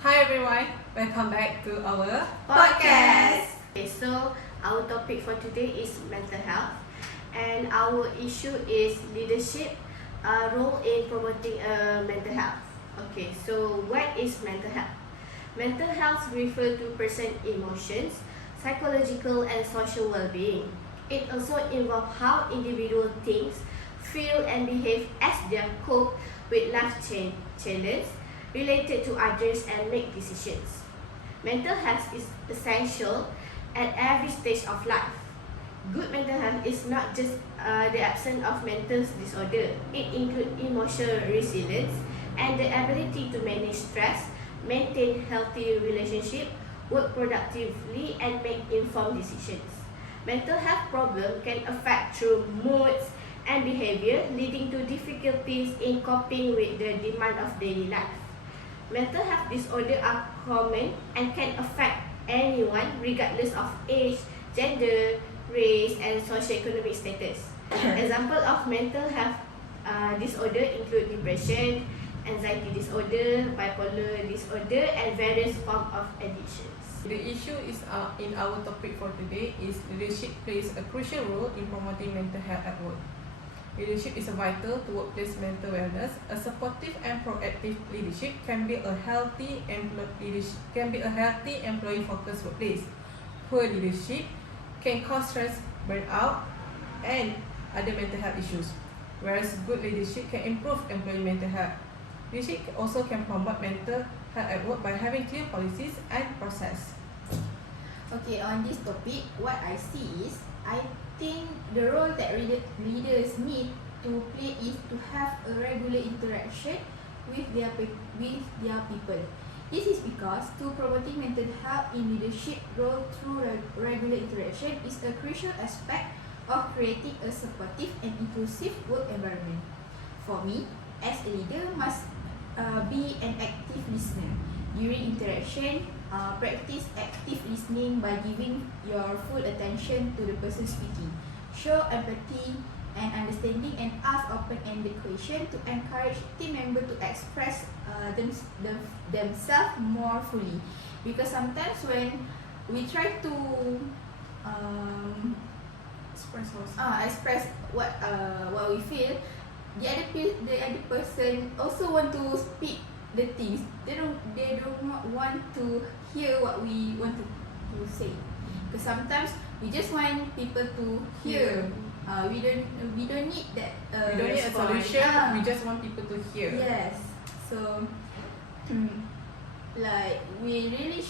Hi everyone, welcome back to our podcast. Okay, so our topic for today is mental health, and our issue is leadership role in promoting mental health. Okay, so what is mental health? Mental health refers to person emotions, psychological and social well-being. It also involves how individuals think, feel and behave as they cope with life challenges related to others and make decisions. Mental health is essential at every stage of life. Good mental health is not just the absence of mental disorder. It includes emotional resilience and the ability to manage stress, maintain healthy relationships, work productively, and make informed decisions. Mental health problems can affect through moods and behavior, leading to difficulties in coping with the demand of daily life. Mental health disorders are common and can affect anyone regardless of age, gender, race, and socioeconomic status. Example of mental health disorder include depression, anxiety disorder, bipolar disorder, and various forms of addictions. The issue is in our topic for today is leadership plays a crucial role in promoting mental health at work. Leadership is vital to workplace mental wellness. A supportive and proactive leadership can be a healthy employee-focused workplace. Poor leadership can cause stress, burnout, and other mental health issues, whereas good leadership can improve employee mental health. Leadership also can promote mental health at work by having clear policies and process. Okay, on this topic, what I see is, I think the role that leaders need to play is to have a regular interaction with their people. This is because to promoting mental health in leadership role through regular interaction is a crucial aspect of creating a supportive and inclusive work environment. For me, as a leader, must be an active listener. During interaction, practice active listening by giving your full attention to the person speaking. Show empathy and understanding and ask open-ended questions to encourage team members to express themselves more fully. Because sometimes when we try to express what we feel, the other person also want to speak the things. They don't want to hear what we want to say. Because sometimes we just want people to hear. We don't need that. We don't need a solution. We just want people to hear. Yes. So, we really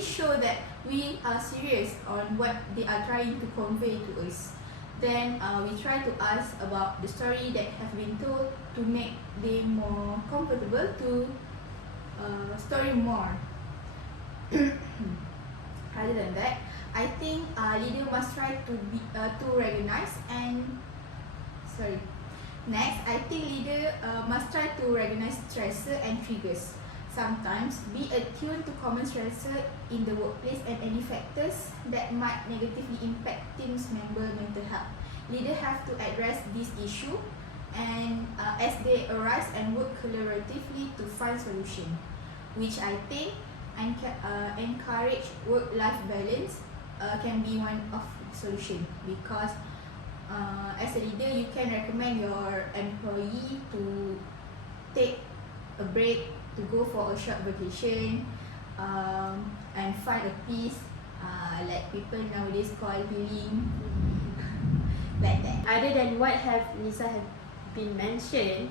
show that we are serious on what they are trying to convey to us. Then we try to ask about the story that have been told to make them more comfortable to story more. Other than that, I think leader must try to recognize and Next, I think leader must try to recognize stressor and triggers. Sometimes be attuned to common stressor in the workplace and any factors that might negatively impact team's member mental health. Leaders have to address this issue and as they arise and work collaboratively to find solution, which I think encourage work-life balance can be one of the solution. Because as a leader, you can recommend your employee to take a break, to go for a short vacation, and find a peace, like people nowadays call healing, like that. Other than what Lisa have been mentioned,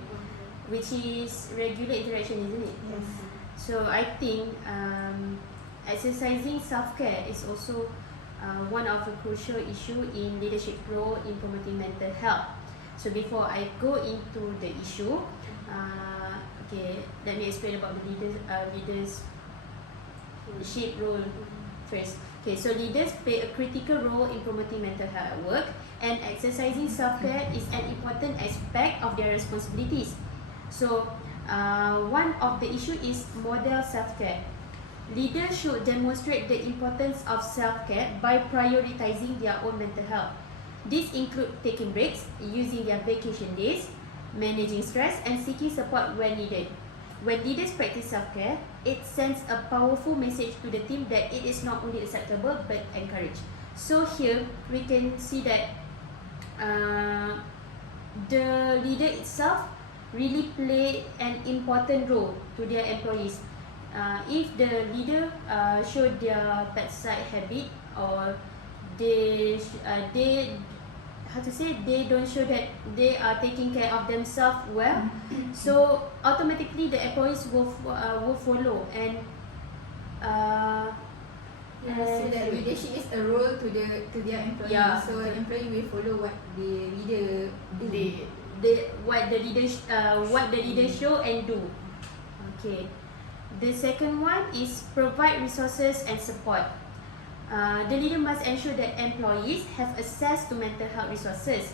which is regular interaction, isn't it? Yes. So I think exercising self-care is also one of the crucial issue in leadership role in promoting mental health. So before I go into the issue, let me explain about the leadership role first. Okay, so leaders play a critical role in promoting mental health at work, and exercising self-care is an important aspect of their responsibilities. So one of the issue is model self-care. Leaders should demonstrate the importance of self-care by prioritizing their own mental health. This includes taking breaks, using their vacation days, managing stress, and seeking support when needed. When leaders practice self-care, it sends a powerful message to the team that it is not only acceptable but encouraged. So here we can see that the leader itself really play an important role to their employees. If the leader show their bedside habit, or they don't show that they are taking care of themselves well, so automatically the employees will follow and So that leadership is a role to their employee. Yeah. So the employee will follow what the leader do. what the leader show and do. Okay. The second one is provide resources and support. The leader must ensure that employees have access to mental health resources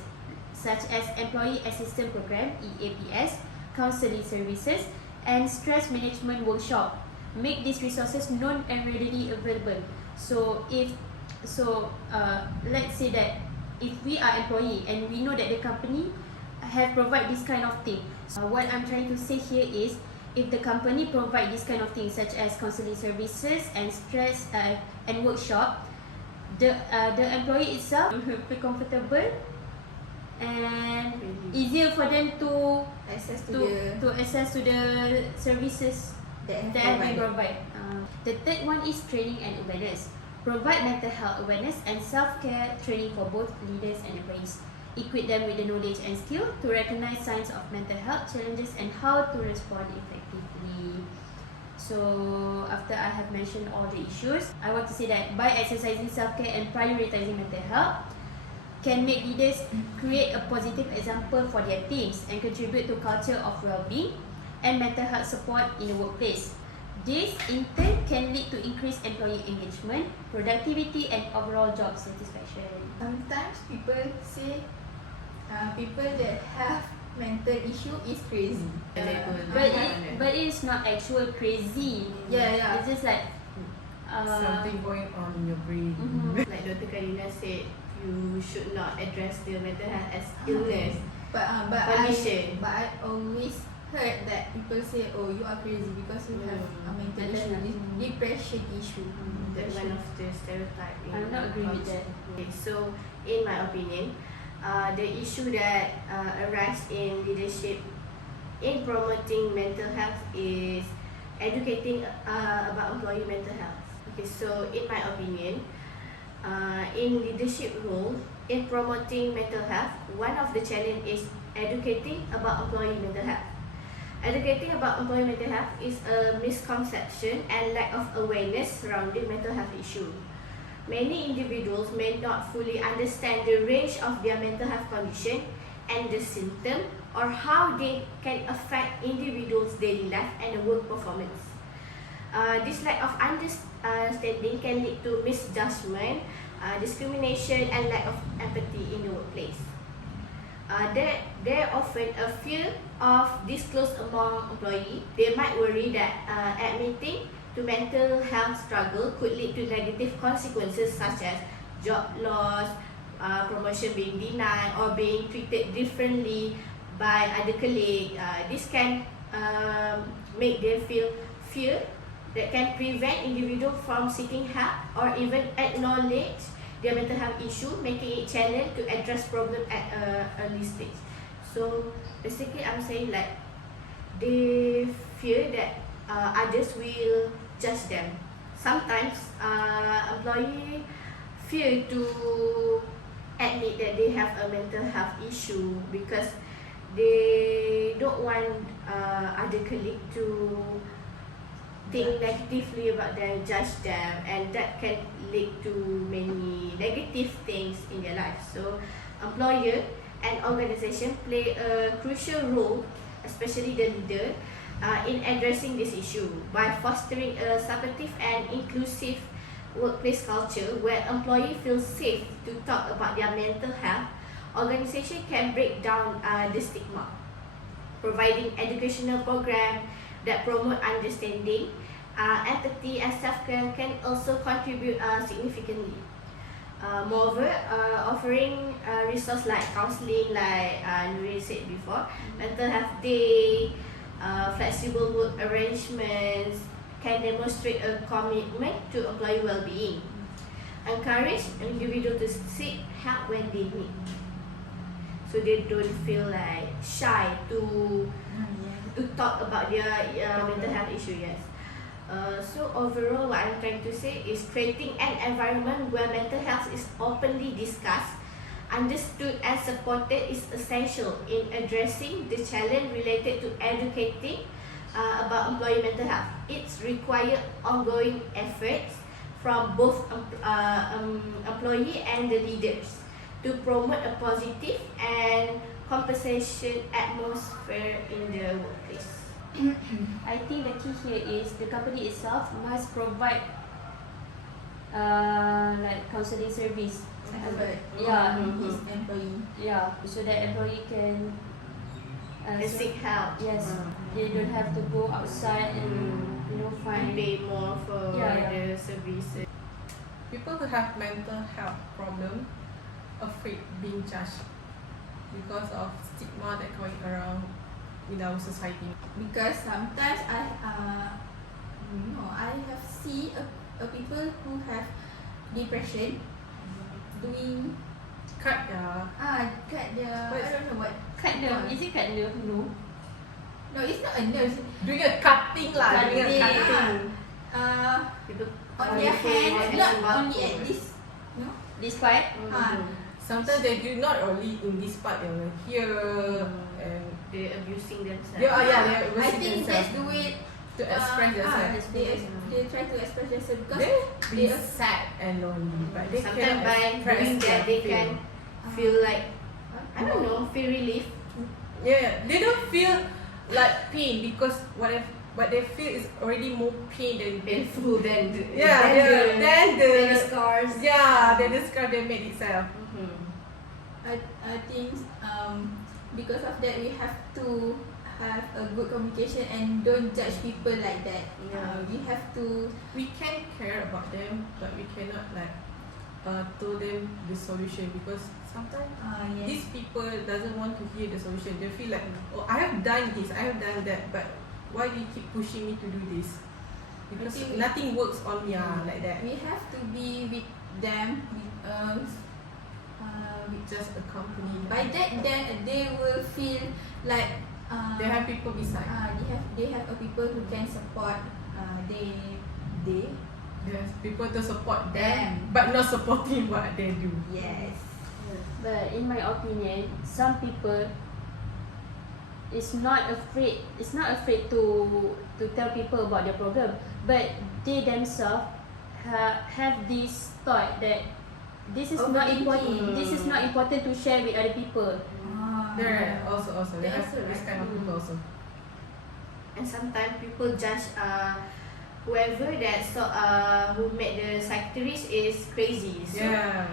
such as Employee Assistance Program (EAPS), counselling services, and stress management workshop. Make these resources known and readily available. So let's say that if we are employee and we know that the company have provide this kind of thing. What I'm trying to say here is, if the company provide this kind of things such as counseling services and stress and workshop, the employee itself will feel comfortable and easier for them to Access access to the services that that we provide. The third one is training and awareness. Provide mental health awareness and self-care training for both leaders and employees. Equip them with the knowledge and skill to recognize signs of mental health challenges and how to respond effectively. So after I have mentioned all the issues, I want to say that by exercising self-care and prioritizing mental health, can make leaders create a positive example for their teams and contribute to culture of well-being and mental health support in the workplace. This in turn can lead to increased employee engagement, productivity, and overall job satisfaction. Sometimes people say people that have mental issue is crazy. But it is not actual crazy. Yeah. It's just like Something going on in your brain. Like Dr. Karina said, you should not address the mental health as illness. Condition. But I always heard that people say, oh, you are crazy because you have a mental issue, depression issue. That's one of the stereotype. I'm not agree with that. Okay, so in my opinion, the issue that arises in leadership in promoting mental health is educating about employee mental health. Okay, so in my opinion, in leadership role in promoting mental health, one of the challenge is educating about employee mental health. Educating about employee mental health is a misconception and lack of awareness surrounding mental health issue. Many individuals may not fully understand the range of their mental health condition and the symptom, or how they can affect individuals' daily life and work performance. This lack of understanding can lead to misjudgment, discrimination, and lack of empathy in the workplace. There often a fear of disclose among employees. They might worry that admitting to mental health struggle could lead to negative consequences such as job loss, promotion being denied, or being treated differently by other colleagues. This can make them feel fear that can prevent individuals from seeking help or even acknowledge their mental health issue, making it challenging to address problem at an early stage. So basically, I'm saying like they fear that others will judge them. Sometimes employee fear to admit that they have a mental health issue because they don't want other colleagues to think negatively about them, judge them, and that can lead to many negative things in their life. So employer and organization play a crucial role, especially the leader, in addressing this issue by fostering a supportive and inclusive workplace culture where employees feel safe to talk about their mental health. Organization can break down the stigma, providing educational programs that promote understanding, empathy, and self-care can also contribute significantly. Moreover, offering resources like counseling, like Nuri said before, mental health day, flexible work arrangements, can demonstrate a commitment to employee well-being. Encourage individuals to seek help when they need, so they don't feel like shy to talk about their mental health issue. Yes. So overall, what I'm trying to say is creating an environment where mental health is openly discussed, understood and supported is essential in addressing the challenge related to educating about employee mental health. It's required ongoing efforts from both employee and the leaders to promote a positive and compensation atmosphere in the workplace. I think the key here is the company itself must provide like counseling service. Yeah, his employee. Yeah, so that employee can And so- seek help. yes, they don't have to go outside and And find. pay more for Yeah. the services. People who have mental health problem afraid being judged because of stigma that going around in our society. Because sometimes I have seen a people who have depression doing Cut their cut their What is I don't know what. Cut nerve, is it cut nerve? No. No, it's not a nurse. doing a cutting lah, doing a Cutting. cutting. People On their hand, not only at this. No. This part? Sometimes they do not only in this part, here and They're abusing themselves. they are I they're abusing think themselves that's the way to express themselves. they try to express themselves because They be they- sad and lonely, but they Sometimes cannot by express doing that, their they feel. can feel like, I don't know, feel relief. Yeah, they don't feel like pain because what they feel is already more pain than Painful than the, then the scars. than the scar they made itself. I think because of that we have to have a good communication and don't judge people like that. Yeah. We have to We can care about them, but we cannot like tell them the solution because sometimes yes. these people doesn't want to hear the solution. They feel like, oh, I have done this, I have done that, but why do you keep pushing me to do this? Because think- nothing works on me like that. We have to be with them. Just a company. By that, then they will feel like They have people beside. they have a people who can support. They There's people to support them, Them. but not supporting what they do. yes. But in my opinion, some people is not afraid to tell people about their problem, but they themselves have this thought that this is not important. Overthinking. This is not important to share with other people. There also they They have also this like- kind of people also. And sometimes people judge whoever that who made the psychiatrist is crazy. So Yeah.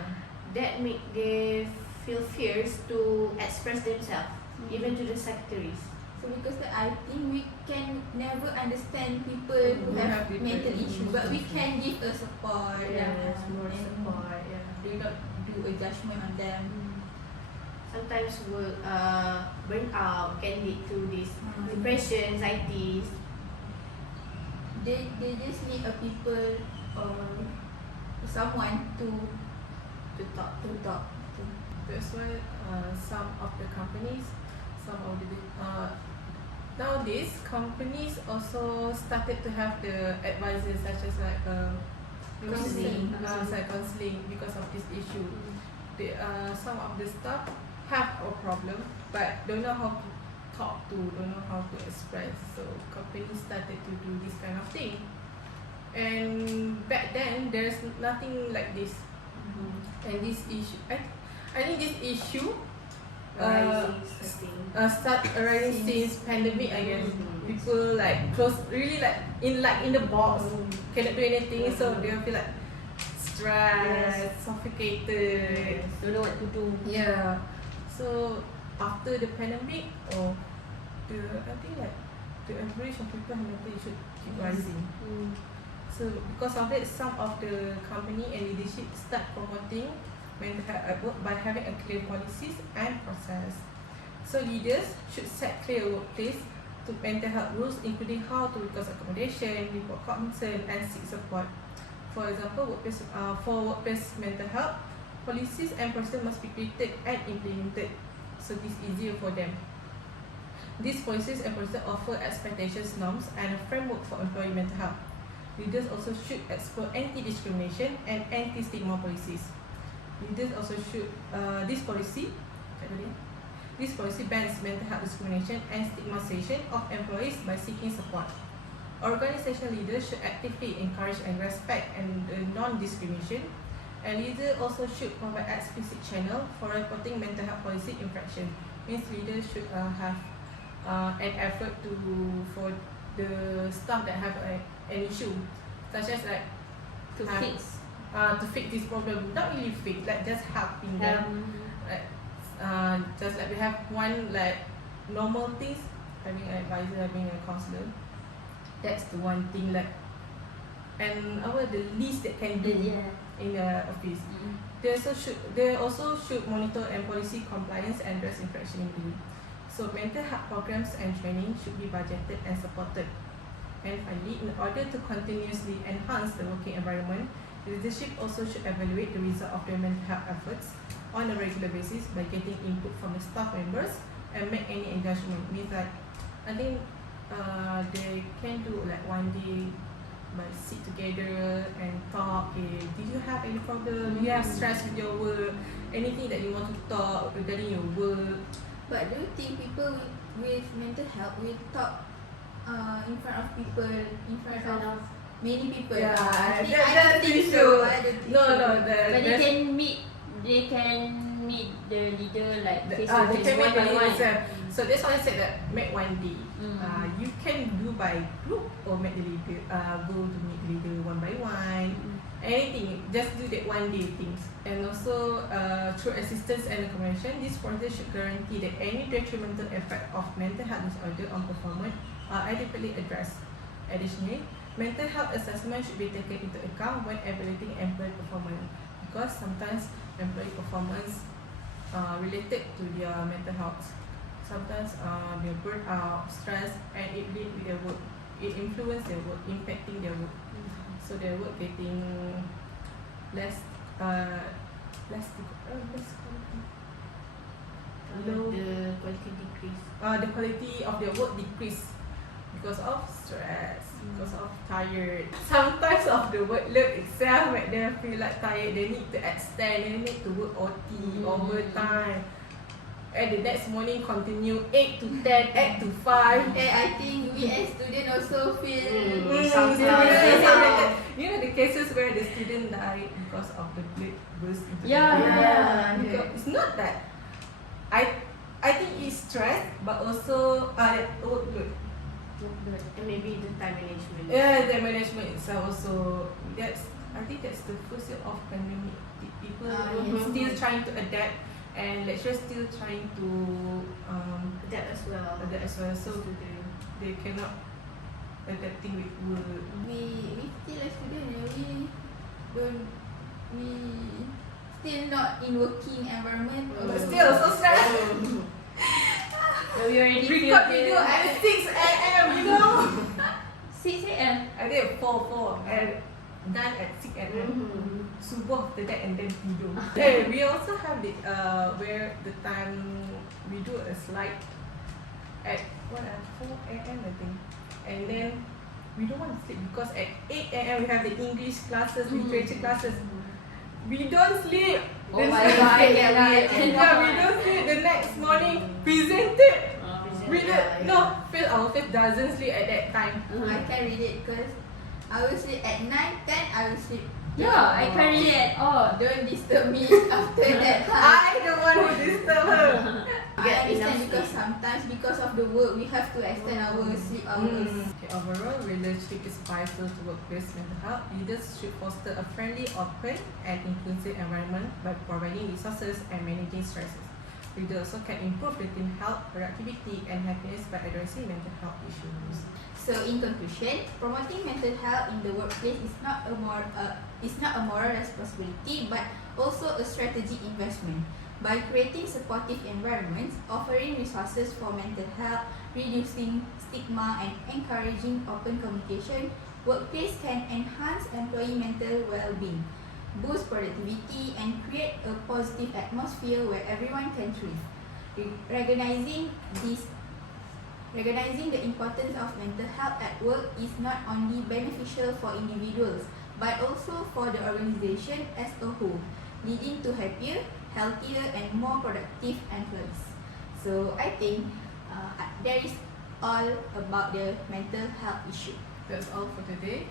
that make they feel fears to express themselves, even to the psychiatrist. So because that, I think we can never understand people who Who have have mental different issues, but we can give a support. Yes, more and support. Yeah. do not do a judgment on them. Sometimes burn out can lead to this depression, anxiety. They just need a people or someone to talk. talk to. That's why some of the companies, nowadays companies also started to have the advisors such as like Counselling. counseling because of this issue. Some of the staff have a problem but don't know how to talk to, don't know how to express. So companies started to do this kind of thing. And back then there's nothing like this. And this issue, I think this issue Rising, sustained. start arising since pandemic, I guess. People like close, really like in the box, cannot do anything, so they feel like stressed, suffocated. Don't know what to do. Yeah. So after the pandemic, I think like the average of people have mental issue keep rising. So because of it, some of the company and leadership start promoting mental health at work by having a clear policies and process. So leaders should set clear workplace to mental health rules, including how to request accommodation, report concern, and seek support. For example, for workplace mental health, policies and procedures must be created and implemented, so this is easier for them. These policies and procedures offer expectations, norms, and a framework for employee mental health. Leaders also should explore anti-discrimination and anti-stigma policies. Leaders also should this policy bans mental health discrimination and stigmatization of employees by seeking support. Organizational leaders should actively encourage and respect and non-discrimination, and leaders also should provide explicit channel for reporting mental health policy infraction. Means leaders should have an effort for the staff that have an issue, such as like To fix. to fix this problem. Not really fix, like just helping them. Like just like we have one like normal things, having an advisor, having a counselor. That's the one thing like, and the least that can do in the office. They also should monitor and policy compliance and address infraction in. So mental health programs and training should be budgeted and supported. And finally, in order to continuously enhance the working environment, leadership also should evaluate the result of their mental health efforts on a regular basis by getting input from the staff members and make any engagement. Means like, I think they can do like one day by sit together and talk. Okay, did you have any problem? Do you have stress with your work? Anything that you want to talk regarding your work? But do you think people with mental health will talk in front of people, in front of many people? Yeah, I that's don't think the so. issue. I don't think No, so. no, But they can meet the leader like face to they face, can one make by the one. leader. So that's why I said that make one day. You can do by group or make the leader go to meet the leader one by one. Anything, just do that one day things. And also through assistance and accommodation, this process should guarantee that any detrimental effect of mental health disorder on performance are adequately addressed. Additionally, mental health assessment should be taken into account when evaluating employee performance, because sometimes employee performance related to their mental health. Sometimes they're burnt out, stress, and it lead with their work. It influence their work, impacting their work. So their work getting less quality. Low. The quality decrease. The quality of their work decrease because of stress, because of tired. Sometimes of the workload itself make them feel like tired. They need to extend, they need to work OT, overtime. And the next morning continue 8 to 10, 8 to 5. And I think we as students also feel You know the cases where the student died because of the plate burst into the Yeah. plate? Because it's not that. I think it's stress, but also workload. And maybe the time management. Yeah, the management itself also. I think that's the first year of pandemic. People Yes. still trying to adapt, and lecturers still trying to Adapt as well. adapt as well. So they cannot adapting with work. we still a student and we still not in working environment. But still so stressed. So we already Record feel video at 6 a.m. You know. 6 a.m. I did 4 and done at 6 a.m. Subuh after that and then tidur. We also have the where the time we do a slide at 4 a.m. I think, and then we don't want to sleep because at 8 a.m. we have the English classes, literature classes. We don't sleep. Oh my God, We don't sleep. The next morning presented. Our face doesn't sleep at that time. I can relate because I will sleep at 9, 10, I will sleep. Yeah, I can't relate at all. Don't disturb me after that time. I the one who disturb her. I Get understand enough because sleep. sometimes because of the work we have to extend our sleep hours. Okay, overall, leadership is vital to workplace mental health. Leaders should foster a friendly, open, and inclusive environment by providing resources and managing stresses. Leaders also can improve the team health, productivity, and happiness by addressing mental health issues. So in conclusion, promoting mental health in the workplace is not a moral responsibility but also a strategic investment. by creating supportive environments, offering resources for mental health, reducing stigma, and encouraging open communication. Workplace can enhance employee mental well-being, boost productivity, and create a positive atmosphere where everyone can thrive. Recognizing the importance of mental health at work is not only beneficial for individuals but also for the organization as a whole, leading to happier, healthier, and more productive employees. So I think that is all about the mental health issue. That's all for today.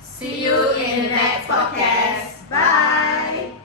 See you in the next podcast. Bye.